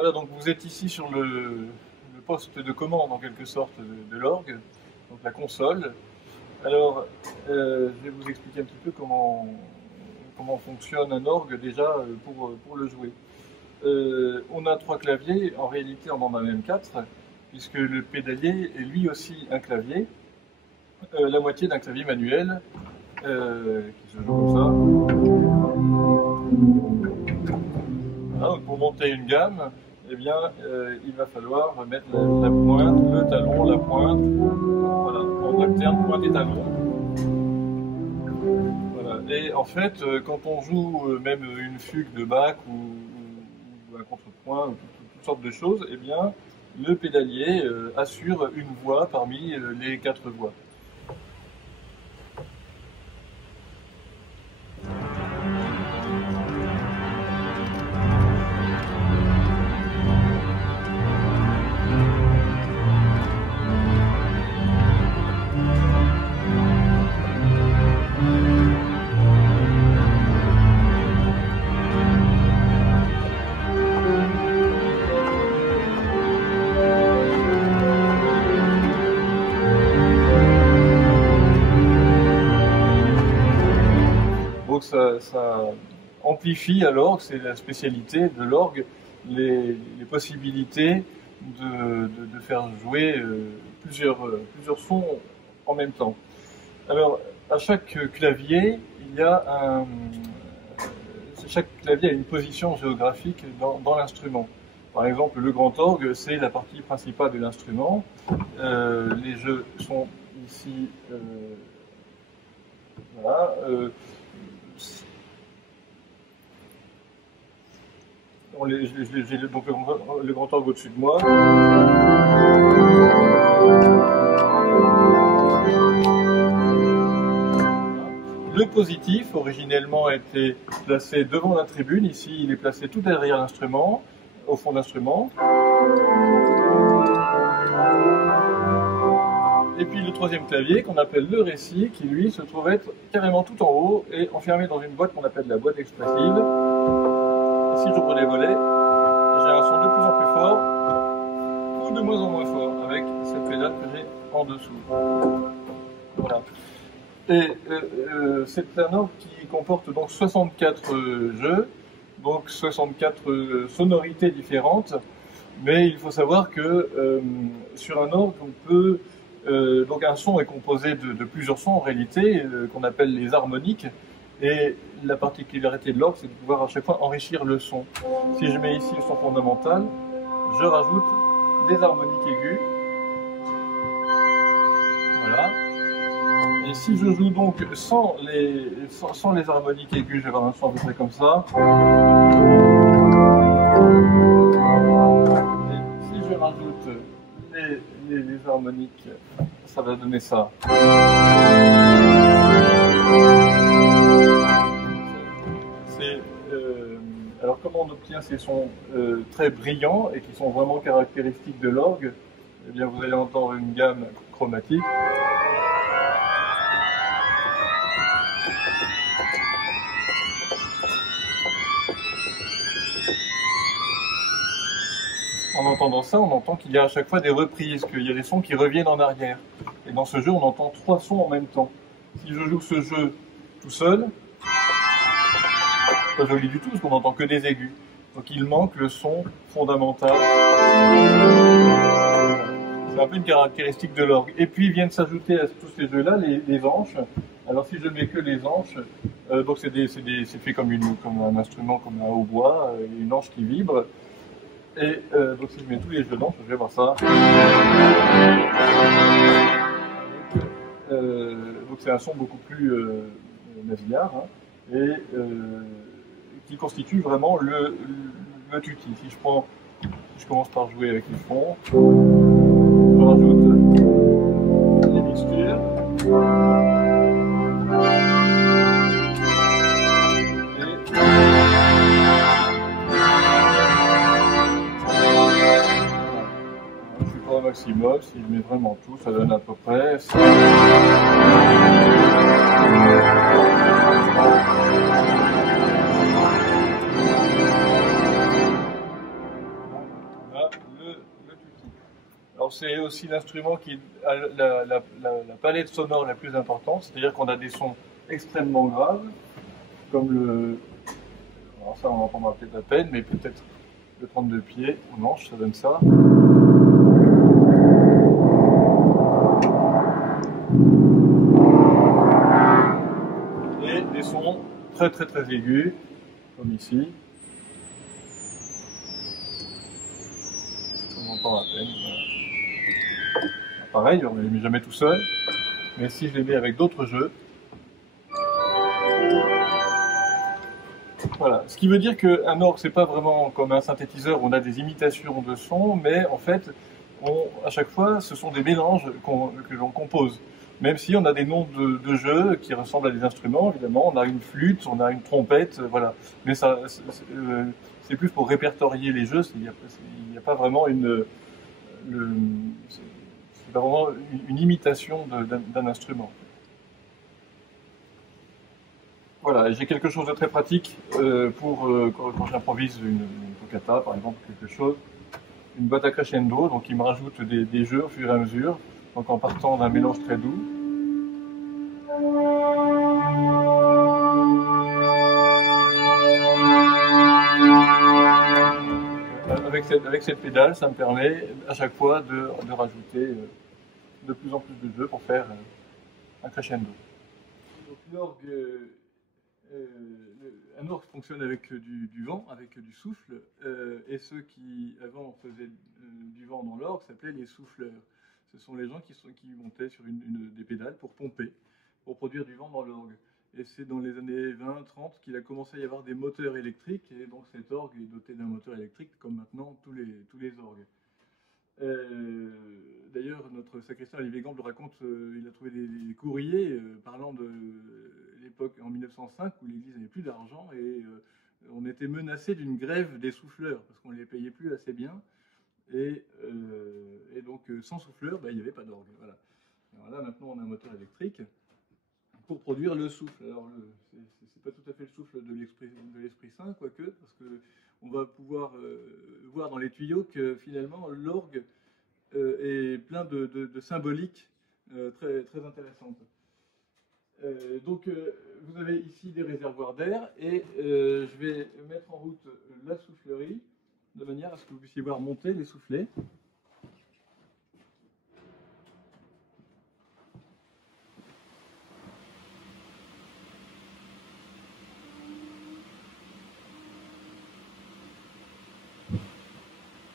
Voilà, donc vous êtes ici sur le poste de commande en quelque sorte de l'orgue, donc la console. Alors, je vais vous expliquer un petit peu comment fonctionne un orgue déjà pour le jouer. On a 3 claviers, en réalité on en a même 4, puisque le pédalier est lui aussi un clavier, la moitié d'un clavier manuel, qui se joue comme ça. Voilà, donc pour monter une gamme, eh bien, il va falloir mettre la pointe, le talon, la pointe, voilà, en alterne, pointe et talon. Voilà. Et en fait, quand on joue même une fugue de Bach ou un contrepoint, ou toutes sortes de choses, eh bien, le pédalier assure une voix parmi les 4 voix. Donc ça amplifie à l'orgue, c'est la spécialité de l'orgue, les possibilités de faire jouer plusieurs sons en même temps. Alors, à chaque clavier, chaque clavier a une position géographique dans l'instrument. Par exemple, le grand orgue, c'est la partie principale de l'instrument. Les jeux sont ici, voilà. J'ai donc le grand orgue au-dessus de moi. Le positif, originellement, a été placé devant la tribune. Ici, il est placé tout derrière l'instrument, au fond de l'instrument. Et puis le troisième clavier, qu'on appelle le récit, qui lui se trouve être carrément tout en haut et enfermé dans une boîte qu'on appelle la boîte expressive. Si j'ouvre les volets, j'ai un son de plus en plus fort ou de moins en moins fort avec cette pédale que j'ai en dessous. Voilà. Et c'est un orgue qui comporte donc 64 jeux, donc 64 sonorités différentes. Mais il faut savoir que sur un orgue, on peut donc un son est composé de plusieurs sons en réalité qu'on appelle les harmoniques. Et la particularité de l'orgue, c'est de pouvoir à chaque fois enrichir le son. Si je mets ici le son fondamental, je rajoute des harmoniques aiguës. Voilà. Et si je joue donc sans les harmoniques aiguës, je vais avoir un son à peu près comme ça. Et si je rajoute les harmoniques, ça va donner ça. Alors comment on obtient ces sons très brillants et qui sont vraiment caractéristiques de l'orgue? Eh bien vous allez entendre une gamme chromatique. En entendant ça, on entend qu'il y a à chaque fois des reprises, qu'il y a des sons qui reviennent en arrière. Et dans ce jeu, on entend 3 sons en même temps. Si je joue ce jeu tout seul, pas joli du tout, parce qu'on n'entend que des aigus. Donc il manque le son fondamental. C'est un peu une caractéristique de l'orgue. Et puis viennent s'ajouter à tous ces jeux-là les anches. Alors si je mets que les anches, donc c'est fait comme un instrument, comme un hautbois, une anche qui vibre. Et donc si je mets tous les jeux d'anches, je vais voir ça. Donc c'est un son beaucoup plus nasillard, hein, et qui constitue vraiment le tutti. Si je commence par jouer avec les fonds, je rajoute les mixtures. Je suis pas au maximum, si je mets vraiment tout, ça donne à peu près. Alors c'est aussi l'instrument qui a la palette sonore la plus importante, c'est-à-dire qu'on a des sons extrêmement graves, comme le... Alors ça on entendra peut-être à peine, mais peut-être le 32 pieds au manche, ça donne ça. Et des sons très très très aigus, comme ici. On entend à peine. Voilà. Pareil, on ne les met jamais tout seul, mais si je les mets avec d'autres jeux, voilà. Ce qui veut dire qu'un orgue, c'est pas vraiment comme un synthétiseur où on a des imitations de sons, mais en fait, à chaque fois, ce sont des mélanges que l'on compose. Même si on a des noms de jeux qui ressemblent à des instruments, évidemment, on a une flûte, on a une trompette, voilà. Mais ça, c'est plus pour répertorier les jeux. Il n'y a pas vraiment c'est pas vraiment une imitation d'un instrument. Voilà, j'ai quelque chose de très pratique quand j'improvise une toccata, par exemple, quelque chose, une boîte à crescendo, donc il me rajoute des jeux au fur et à mesure, donc en partant d'un mélange très doux. Avec cette pédale, ça me permet à chaque fois de rajouter de plus en plus de jeux pour faire un crescendo. Donc l'orgue, un orgue fonctionne avec du vent, avec du souffle, et ceux qui avant faisaient du vent dans l'orgue s'appelaient les souffleurs. Ce sont les gens qui montaient sur des pédales pour pomper, pour produire du vent dans l'orgue. Et c'est dans les années 20-30 qu'il a commencé à y avoir des moteurs électriques, et donc cet orgue est doté d'un moteur électrique, comme maintenant tous les orgues. D'ailleurs, notre sacristain Olivier Gamble raconte, il a trouvé des courriers parlant de l'époque en 1905 où l'Église n'avait plus d'argent et on était menacé d'une grève des souffleurs parce qu'on ne les payait plus assez bien. Et donc, sans souffleur, il n'y avait pas d'orgue. Voilà. Alors là, maintenant, on a un moteur électrique pour produire le souffle. Alors, c'est pas tout à fait le souffle de l'Esprit Saint, quoique, parce que on va pouvoir voir dans les tuyaux que finalement l'orgue est plein de symboliques très, très intéressantes. Donc vous avez ici des réservoirs d'air et je vais mettre en route la soufflerie de manière à ce que vous puissiez voir monter les soufflets.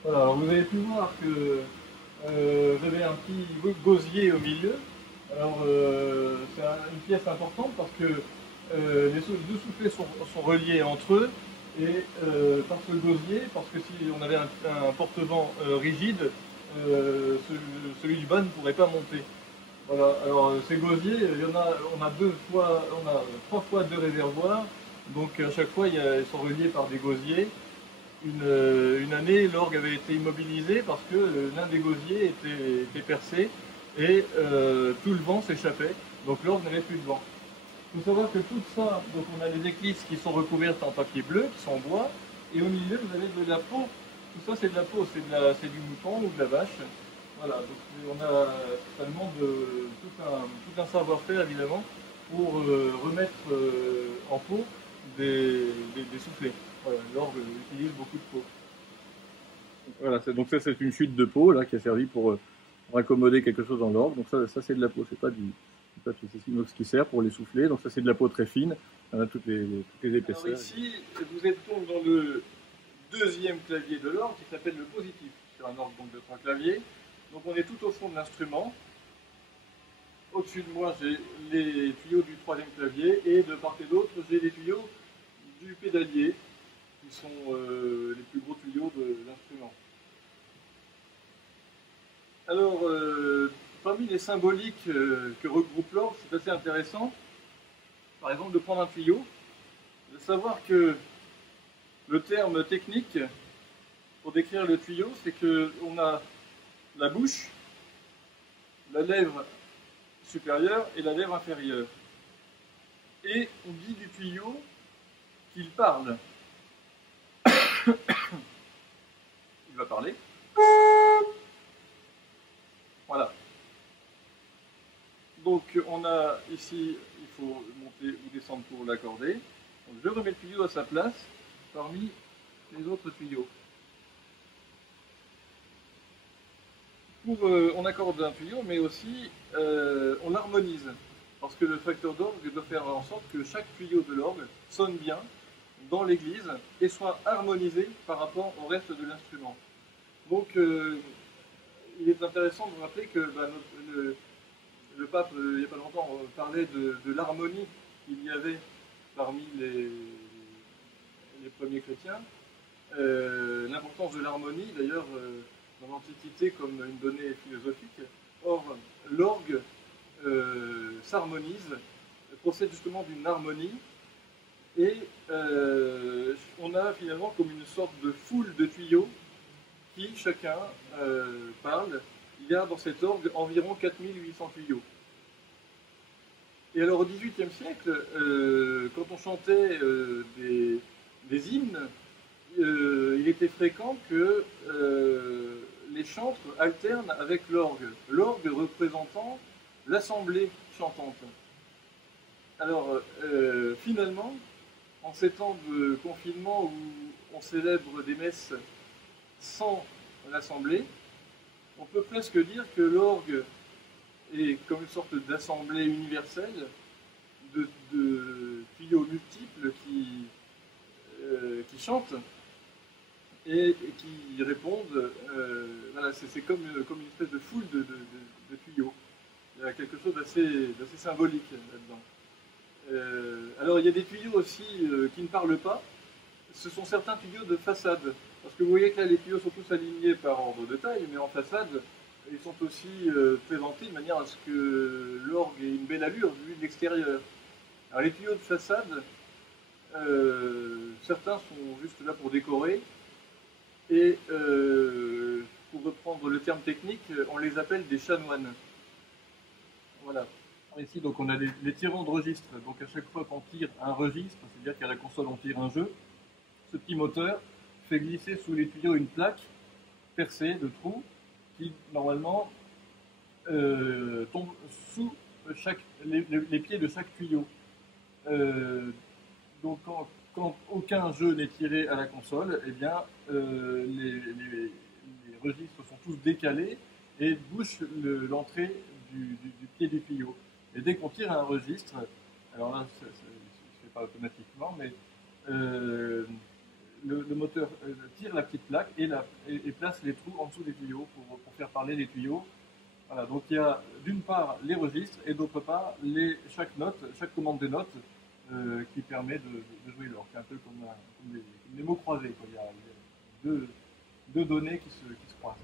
Voilà, alors vous avez pu voir que j'avais un petit gosier au milieu. Alors c'est une pièce importante parce que les deux soufflets sont reliés entre eux et par ce gosier, parce que si on avait un porte-vent rigide, celui du bas ne pourrait pas monter. Voilà, alors ces gosiers, on a trois fois deux réservoirs, donc à chaque fois ils sont reliés par des gosiers. Une année, l'orgue avait été immobilisé parce que l'un des gosiers était percé et tout le vent s'échappait, donc l'orgue n'avait plus de vent. Il faut savoir que tout ça, donc on a les éclisses qui sont recouvertes en papier bleu, qui sont en bois, et au milieu vous avez de la peau. Tout ça c'est de la peau, c'est du mouton ou de la vache. Voilà, donc ça demande tout un savoir-faire évidemment pour remettre en peau des soufflets. Voilà, l'orgue utilise beaucoup de peau. Voilà, donc ça c'est une chute de peau là qui a servi pour accommoder quelque chose dans l'orgue. Donc ça c'est de la peau, c'est pas du papier, c'est inox qui sert pour les souffler. Donc ça c'est de la peau très fine, on a toutes les épaisseurs. Alors ici vous êtes donc dans le deuxième clavier de l'orgue qui s'appelle le positif sur un orgue donc de 3 claviers. Donc on est tout au fond de l'instrument. Au-dessus de moi j'ai les tuyaux du troisième clavier et de part et d'autre j'ai les tuyaux du pédalier qui sont les plus gros tuyaux de l'instrument. Alors, parmi les symboliques que regroupe l'orgue, c'est assez intéressant, par exemple, de prendre un tuyau, de savoir que le terme technique pour décrire le tuyau, c'est qu'on a la bouche, la lèvre supérieure et la lèvre inférieure. Et on dit du tuyau qu'il parle. Il va parler. Donc on a ici, il faut monter ou descendre pour l'accorder. Donc je remets le tuyau à sa place parmi les autres tuyaux. On accorde un tuyau, mais aussi on l'harmonise. Parce que le facteur d'orgue doit faire en sorte que chaque tuyau de l'orgue sonne bien dans l'église et soit harmonisé par rapport au reste de l'instrument. Donc il est intéressant de rappeler que le pape, il n'y a pas longtemps, parlait de l'harmonie qu'il y avait parmi les premiers chrétiens. L'importance de l'harmonie, d'ailleurs, dans l'Antiquité comme une donnée philosophique. Or, l'orgue s'harmonise, procède justement d'une harmonie, et on a finalement comme une sorte de foule de tuyaux qui chacun parle. Il y a dans cet orgue environ 4800 tuyaux. Et alors au XVIIIe siècle, quand on chantait des hymnes, il était fréquent que les chantres alternent avec l'orgue, l'orgue représentant l'assemblée chantante. Alors finalement, en ces temps de confinement où on célèbre des messes sans l'assemblée, on peut presque dire que l'orgue est comme une sorte d'assemblée universelle de tuyaux multiples qui chantent et qui répondent. Voilà, c'est comme une espèce de foule de tuyaux. Il y a quelque chose d'assez symbolique là-dedans. Alors il y a des tuyaux aussi qui ne parlent pas. Ce sont certains tuyaux de façade. Parce que vous voyez que là les tuyaux sont tous alignés par ordre de taille, mais en façade, ils sont aussi présentés de manière à ce que l'orgue ait une belle allure vue de l'extérieur. Alors les tuyaux de façade, certains sont juste là pour décorer, et pour reprendre le terme technique, on les appelle des chanoines. Voilà. Ici, donc, on a les tirants de registre. Donc à chaque fois qu'on tire un registre, c'est-à-dire qu'à la console on tire un jeu, ce petit moteur fait glisser sous les tuyaux une plaque percée de trous qui normalement tombe sous les pieds de chaque tuyau. Donc quand aucun jeu n'est tiré à la console, eh bien les registres sont tous décalés et bouchent l'entrée du pied du tuyau. Et dès qu'on tire un registre, alors là ça ne se fait pas automatiquement, mais le moteur tire la petite plaque et place les trous en dessous des tuyaux pour faire parler les tuyaux. Voilà, donc il y a d'une part les registres et d'autre part chaque commande de notes qui permet de jouer l'orgue. C'est un peu comme des mots croisés, quoi. Il y a deux données qui se croisent.